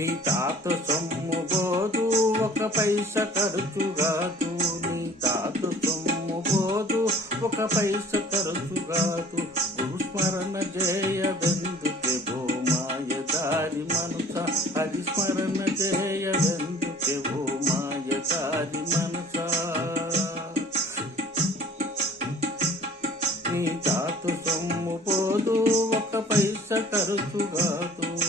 నీ తాత సొమ్ము పోదు ఒక పైస ఖర్చుగాదు నీ తాత సొమ్ము పోదు ఒక పైస ఖర్చుగాదు గురుస్మరణ చేయవెందుకే భూమాయ దారి మనస? హరిస్మరణ జయవెందుకే ఓ మాయ దారి మనస? నీ తాత సొమ్ము పోదు ఒక పైస ఖర్చుగాదు కాదు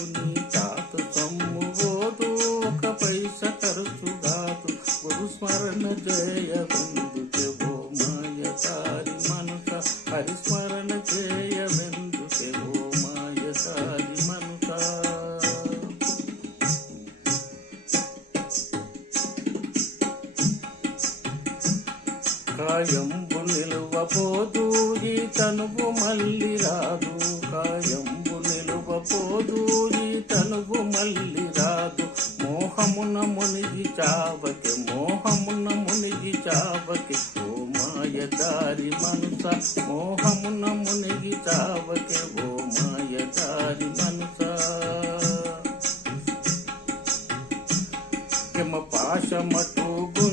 పైస ఖర్చుగాదు గురు స్మరణ జయ వెందుకే ఓ మాయ దారి మనుక హరిస్మరణ జయ వెందుకే ఓ మాయ దారి మనుక. కాయంబు నిలువ ఈ తనువు మళ్ళీ రాదు. చావకి ఓ మాయ దారి మనస మోహమున మునిగి చావకి ఓ మాయ దారి మనస. యమ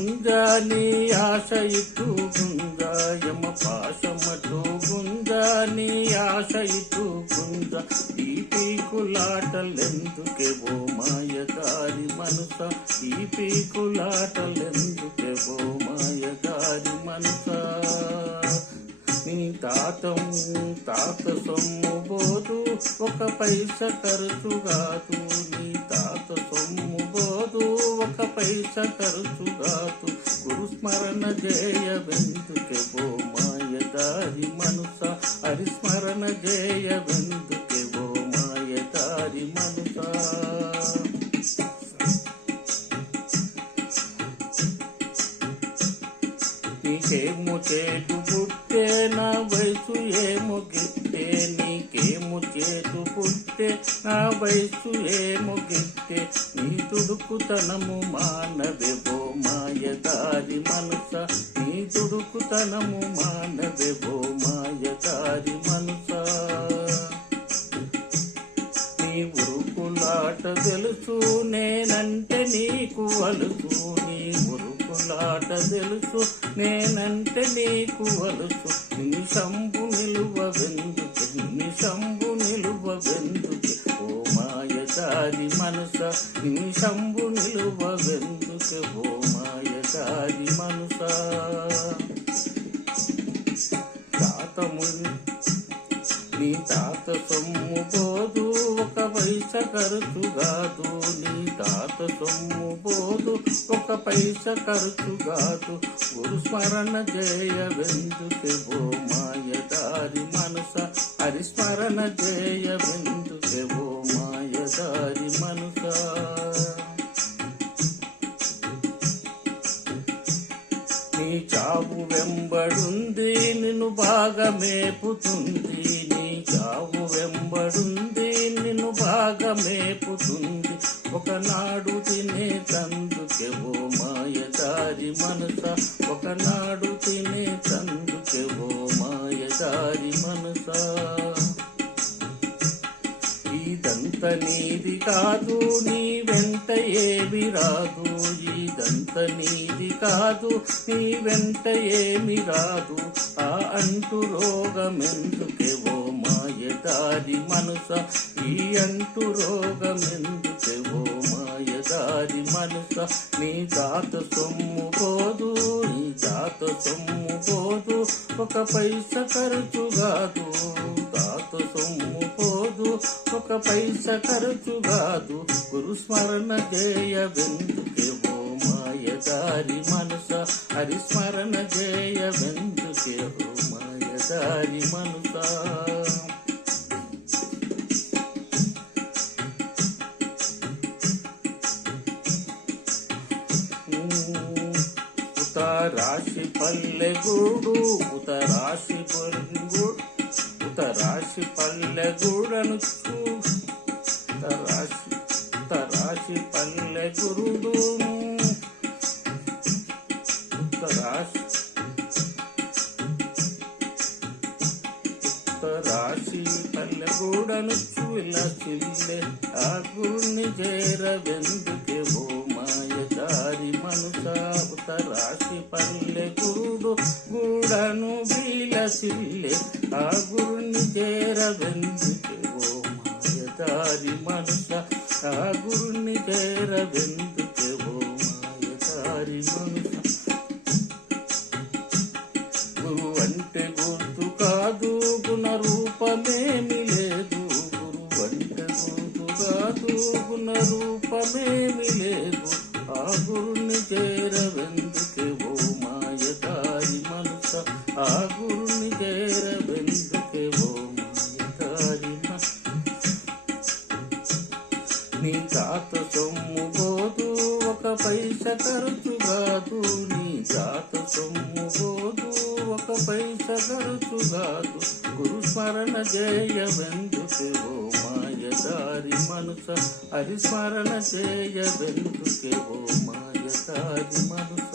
పాశమటు గుంజాని ఆశ ఇటు గుంజ యమ పాశమటు నీ ఆశ ఇటు గుంజ. ఈ పీకులాటలెందుకే ఓ మాయదారి మనస? ఈ పీకులాటలెందుకే ఓ మాయదారి మనస? నీ తాతం తాత సొమ్ము బోదు ఒక పైస ఖర్చుగాదు నీ తాత సొమ్ము బోదు ఒక పైస ఖర్చుగాదు గురు జయ వెందుకే ఓ మాయదారి మనుస. హరిస్మరణ జయ వెందుకే ఓ మాయదారి మనుస. నీకేమో చేటు పుట్టే నా వయసు ఏమో గిట్టే నీకేము చేతు పుట్టే నా వయసు ఏమో గిట్టే. నీ తుడుకుతనము మానవెవో మాయదారి మనస. నీ తుడుకుతనము మానవెవో మాయదారి మనస. నీ ఉరుకులాట తెలుసు నేనంటే నీకు అలుసు నీ ఉరుకులాట తెలుసు నేనంటే నీకు అలుసు. నిమిషంబు నిలువ వెందుకు నిమిషంబు నిలువ వెందుకు. ఓ మాయ దారి మనస నిమిషంబు నిలువ వెందుకు. ఓ మాయ దారి మనస ముందు తాత సొమ్ము బోదు ఒక పైస ఖర్చుగాదు గురు స్మరణ జయ వెందుకే ఓ మాయదారి మనస. హరిస్మరణ జయ ఓ మాయదారి మనస. నీ చావు వెంబడుంది నిన్ను బాగా మేపుతుంది. ఒకనాడు తినే తందుకే ఓ మాయ మనస. ఒకనాడు తినే తందుకే ఓ మాయ మనస. ఇదంత నీది కాదు నీ వెంట ఏమి రాదు. ఇదంత నీది కాదు నీ వెంట ఏమి రాదు. ఆ అంటు రోగమెందుకే ఓ మాయ మనస. ఈ అంటు రోగమెందుకే మనస నీ తాత సొమ్ము పోదు నీ తాత సొమ్ము పోదు ఒక పైస ఖర్చుగాదు తాత సొమ్ము పోదు ఒక పైస ఖర్చుగాదు గురు స్మరణ జయ వెందుకే ఓ మాయ దారి మనస? హరిస్మరణ జయ వెందుకే ఓ మాయ దారి మనస? ఉతరాశి పల్లెగూడు ఉతరాశి పల్లెగూడు ఉతరాశి పల్లెగూడను చూ. ఉతరాశి ఉతరాశి పల్లెగురుడు ఉత్తరాశి ఉత్తరాశి పల్లెగూడను విలసి చిల్లె ఆ గురుని చేరవెందుకే ఓ మాయ మాయదారి మనుష ఉతరాశి పల్లె గురుడు గూడను బీలసిల్లె ఆ గురుని చేరవెందుకే? ఓ మాయదారి మనుష ఆ గురుని చేరవెందుకే? ఓ మాయదారి మనుష గురు అంటే గురు ఆ నీ తాత సొమ్ము పోదు ఒక పైస ఖర్చు కాదు. నీ తాత సొమ్ము పోదు ఒక పైస ఖర్చు కాదు. గురు స్మరణ చేయవెందుకే ఓ మాయదారి మనస? హరిస్మరణ చేయవెందుకే ఓ మాయదారి మనస?